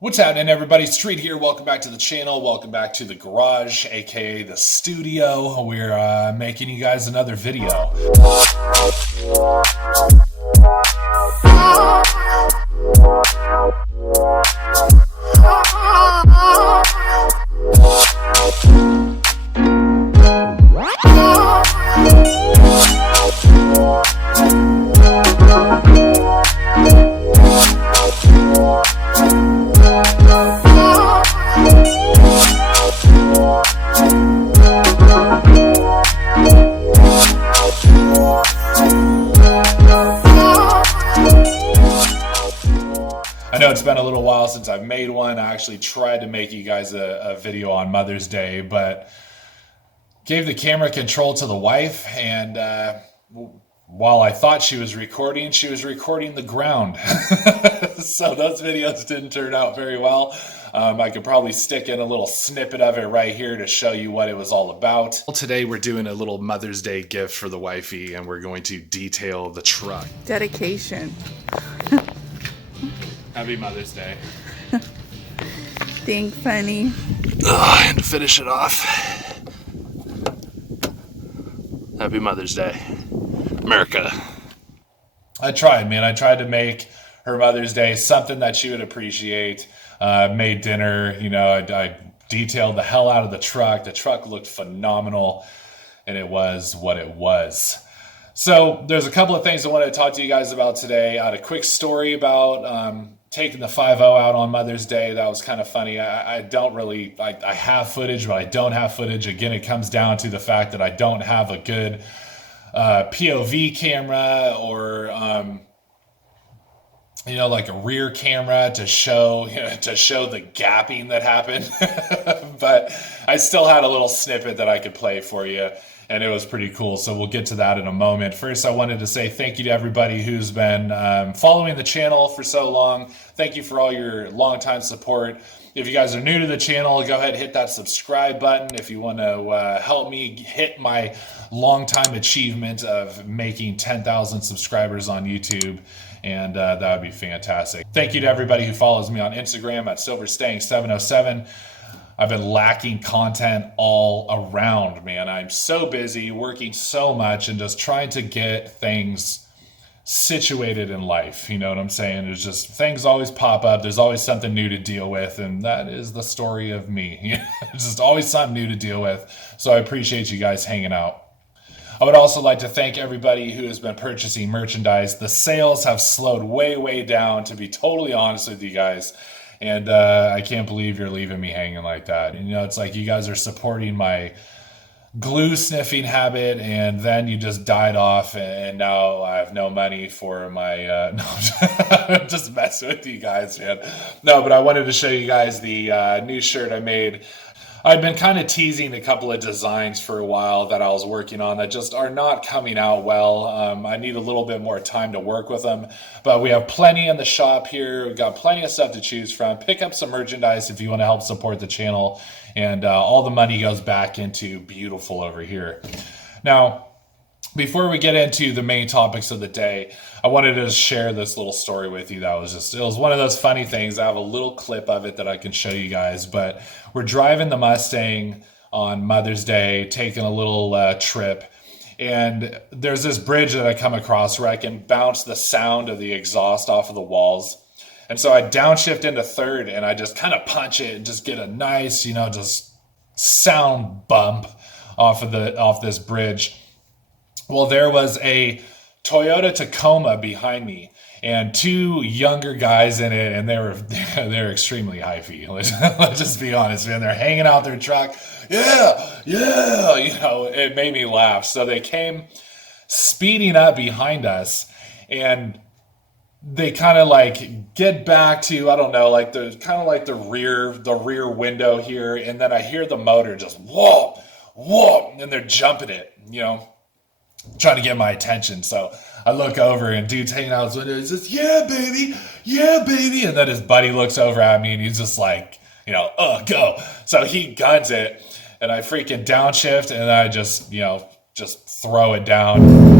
What's happening, everybody? Street here. Welcome back to the channel. Welcome back to the garage, aka the studio. We're making you guys another video. I know it's been a little while since I've made one. I actually tried to make you guys a video on Mother's Day, but gave the camera control to the wife, and while I thought she was recording the ground. So those videos didn't turn out very well. I could probably stick in a little snippet of it right here to show you what it was all about. Today we're doing a little Mother's Day gift for the wifey, and we're going to detail the truck. Dedication. Happy Mother's Day. Thanks, honey. And to finish it off, happy Mother's Day, America. I tried, man. I tried to make her Mother's Day something that she would appreciate. Made dinner, you know, I detailed the hell out of the truck. The truck looked phenomenal, and it was what it was. So there's a couple of things I wanted to talk to you guys about today. I had a quick story about taking the 5.0 out on Mother's Day. That was kind of funny. I don't really, I have footage, but I don't have footage. Again, it comes down to the fact that I don't have a good POV camera or, you know, like a rear camera to show, the gapping that happened. But I still had a little snippet that I could play for you, and it was pretty cool. So we'll get to that in a moment. First, I wanted to say thank you to everybody who's been following the channel for so long. Thank you for all your longtime support. If you guys are new to the channel, go ahead and hit that subscribe button if you want to help me hit my longtime achievement of making 10,000 subscribers on YouTube. And that would be fantastic. Thank you to everybody who follows me on Instagram at Stang707. I've been lacking content all around, man. I'm so busy working so much and just trying to get things situated in life. You know what I'm saying? There's just things always pop up. There's always something new to deal with. And that is the story of me. There's just always something new to deal with. So I appreciate you guys hanging out. I would also like to thank everybody who has been purchasing merchandise. The sales have slowed way down, to be totally honest with you guys. And I can't believe you're leaving me hanging like that. And, you know, it's like you guys are supporting my glue sniffing habit, and then you just died off, and now I have no money for my, no, I'm just messing with you guys, man. No, but I wanted to show you guys the new shirt I made. I've been kind of teasing a couple of designs for a while that I was working on that just are not coming out well. I need a little bit more time to work with them, but we have plenty in the shop here. We've got plenty of stuff to choose from. Pick up some merchandise if you want to help support the channel, and all the money goes back into Beautiful over here. Now, before we get into the main topics of the day, I wanted to share this little story with you. That was just, it was one of those funny things. I have a little clip of it that I can show you guys, but we're driving the Mustang on Mother's Day, taking a little trip, and there's this bridge that I come across where I can bounce the sound of the exhaust off of the walls. And so I downshift into third, and I just kind of punch it and just get a nice, you know, just sound bump off this bridge. Well, there was a Toyota Tacoma behind me and two younger guys in it, and they're extremely hyphy. Let's just be honest, man. They're hanging out their truck. Yeah, you know, it made me laugh. So they came speeding up behind us, and they kind of like get back to, I don't know, like the kind of like the rear window here, and then I hear the motor just whoa, and they're jumping it, you know, trying to get my attention. So I look over, and dude's hanging out his window. He says, yeah, baby. And then his buddy looks over at me, and he's just like, you know, go. So he guns it, and I freaking downshift, and I just, you know, just throw it down.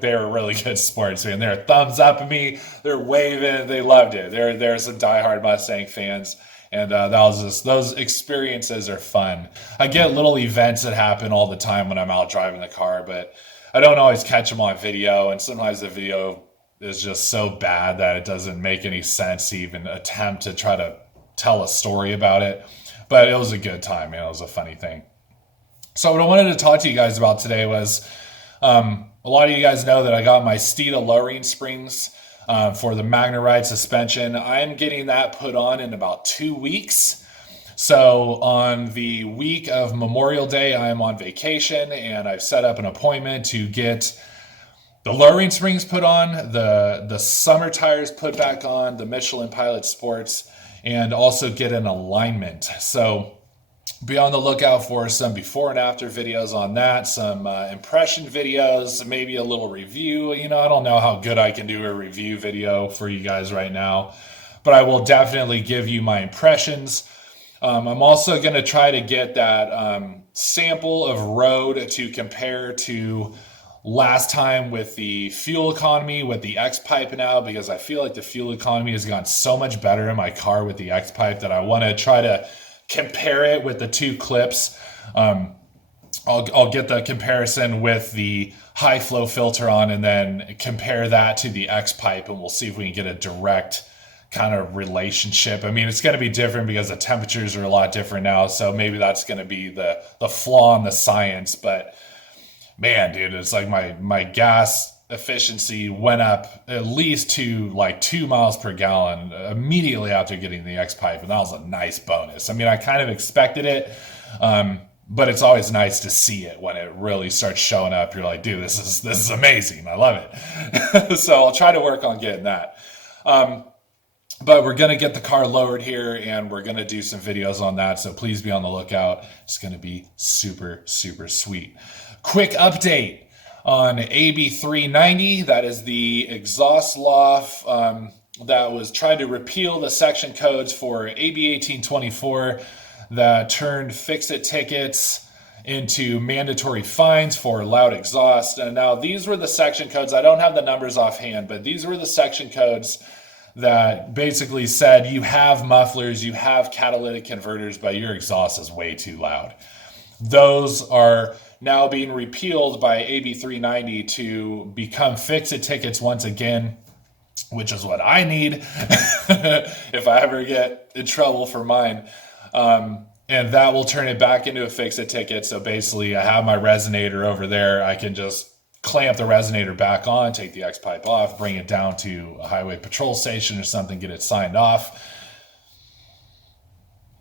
they were really good sports, man. They're thumbs up at me. They're waving. They loved it. They're some diehard Mustang fans. And that was just, those experiences are fun. I get little events that happen all the time when I'm out driving the car, but I don't always catch them on video. And sometimes the video is just so bad that it doesn't make any sense to even attempt to try to tell a story about it. But it was a good time, man. It was a funny thing. So what I wanted to talk to you guys about today was, a lot of you guys know that I got my Steeda lowering springs for the MagneRide suspension. I'm getting that put on in about 2 weeks. So on the week of Memorial Day, I am on vacation, and I've set up an appointment to get the lowering springs put on, the summer tires put back on, the Michelin Pilot Sports, and also get an alignment. So be on the lookout for some before and after videos on that, some impression videos, maybe a little review. I don't know how good I can do a review video for you guys right now, but I will definitely give you my impressions. I'm also going to try to get that sample of road to compare to last time with the fuel economy with the X-Pipe now, because I feel like the fuel economy has gone so much better in my car with the X-Pipe that I want to try to compare it with the two clips. I'll get the comparison with the high flow filter on and then compare that to the X-Pipe, and we'll see if we can get a direct kind of relationship. I mean, it's going to be different because the temperatures are a lot different now, so maybe that's going to be the flaw in the science. But man, dude, it's like my gas efficiency went up at least to like 2 miles per gallon immediately after getting the X-Pipe, and that was a nice bonus. I mean, I kind of expected it, but it's always nice to see it when it really starts showing up. You're like, dude, this is amazing. I love it. So I'll try to work on getting that. But we're going to get the car lowered here, and we're going to do some videos on that, so please be on the lookout. It's going to be super, super sweet. Quick update on AB 390. That is the exhaust law that was trying to repeal the section codes for AB 1824 that turned fix-it tickets into mandatory fines for loud exhaust. And now these were the section codes. I don't have the numbers offhand, but these were the section codes that basically said you have mufflers, you have catalytic converters, but your exhaust is way too loud. Those are now being repealed by AB 390 to become fix-it tickets once again, which is what I need if I ever get in trouble for mine. And that will turn it back into a fix-it ticket. So basically, I have my resonator over there. I can just clamp the resonator back on, take the X-Pipe off, bring it down to a highway patrol station or something, get it signed off.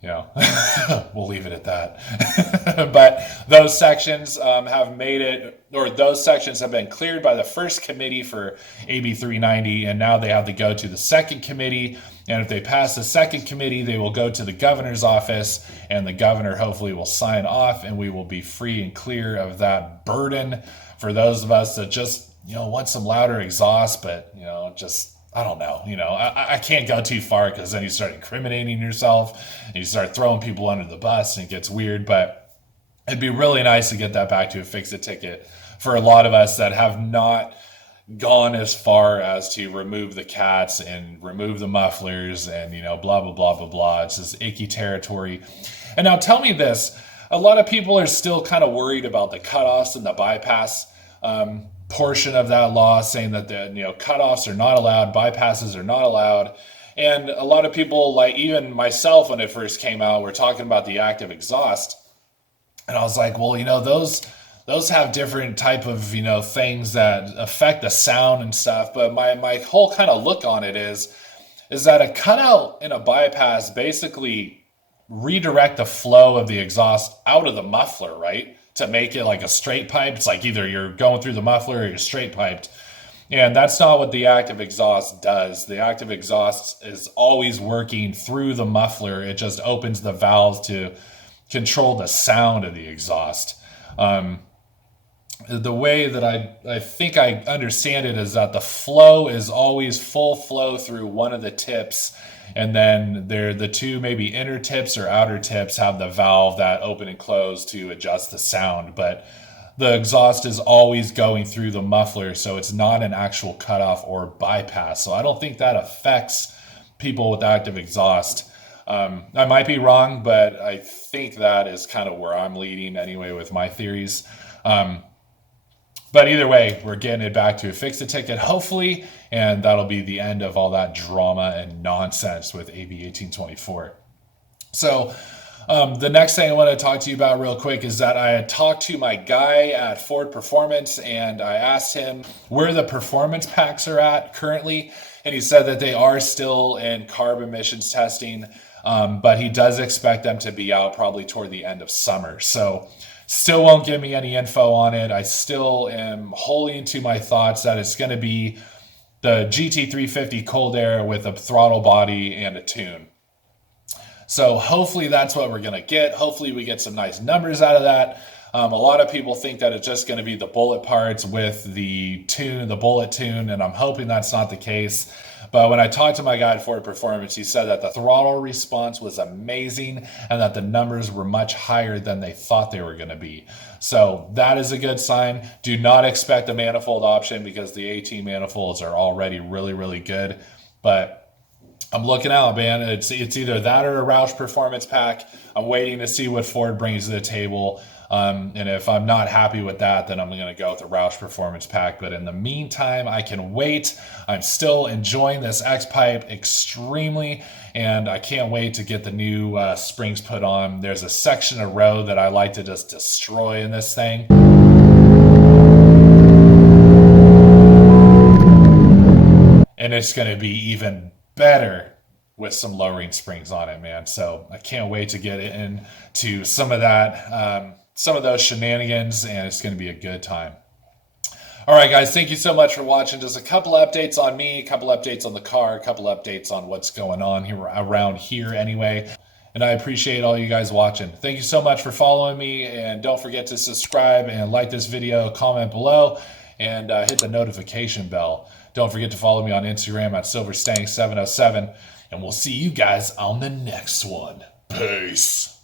We'll leave it at that. But those sections have made it, or those sections have been cleared by the first committee for AB 390, and now they have to go to the second committee. And if they pass the second committee, they will go to the governor's office, and the governor hopefully will sign off, and we will be free and clear of that burden for those of us that just, want some louder exhaust, but, I don't know. I can't go too far because then you start incriminating yourself and you start throwing people under the bus and it gets weird. But it'd be really nice to get that back to a fix-it ticket for a lot of us that have not gone as far as to remove the cats and remove the mufflers and, blah, blah, blah, blah, blah. It's this icky territory. And now tell me this. A lot of people are still kind of worried about the cutoffs and the bypass portion of that law, saying that the cutoffs are not allowed, bypasses are not allowed. And a lot of people, like even myself when it first came out, were talking about the active exhaust. And I was like, well, those have different type of, things that affect the sound and stuff. But my whole kind of look on it is that a cutout and a bypass basically redirect the flow of the exhaust out of the muffler, right? To make it like a straight pipe. It's like either you're going through the muffler or you're straight piped. And that's not what the active exhaust does. The active exhaust is always working through the muffler. It just opens the valves to control the sound of the exhaust. The way that I think I understand it is that the flow is always full flow through one of the tips, and then the two maybe inner tips or outer tips have the valve that open and close to adjust the sound. But the exhaust is always going through the muffler, so it's not an actual cutoff or bypass. So I don't think that affects people with active exhaust. I might be wrong, but I think that is kind of where I'm leading anyway with my theories. But either way, we're getting it back to a fix-a-ticket, hopefully, and that'll be the end of all that drama and nonsense with AB 1824. So the next thing I want to talk to you about real quick is that I had talked to my guy at Ford Performance, and I asked him where the performance packs are at currently, and he said that they are still in carb emissions testing, but he does expect them to be out probably toward the end of summer. So still won't give me any info on it. I still am holding to my thoughts that it's going to be the GT350 cold air with a throttle body and a tune. So hopefully that's what we're going to get. Hopefully we get some nice numbers out of that. A lot of people think that it's just going to be the bullet parts with the tune, the bullet tune, and I'm hoping that's not the case. But when I talked to my guy at Ford Performance, he said that the throttle response was amazing and that the numbers were much higher than they thought they were going to be. So that is a good sign. Do not expect a manifold option because the 18 manifolds are already really, really good. But I'm looking out, man. It's either that or a Roush Performance Pack. I'm waiting to see what Ford brings to the table. And if I'm not happy with that, then I'm going to go with the Roush Performance Pack. But in the meantime, I can wait. I'm still enjoying this X-Pipe extremely, and I can't wait to get the new springs put on. There's a section of road that I like to just destroy in this thing. And it's going to be even better with some lowering springs on it, man. So I can't wait to get into some of that. Some of those shenanigans, and it's going to be a good time. All right, guys, thank you so much for watching. Just a couple updates on me, a couple updates on the car, a couple updates on what's going on here around here anyway. And I appreciate all you guys watching. Thank you so much for following me, and don't forget to subscribe and like this video, comment below, and hit the notification bell. Don't forget to follow me on Instagram at silverstang707, and we'll see you guys on the next one. Peace.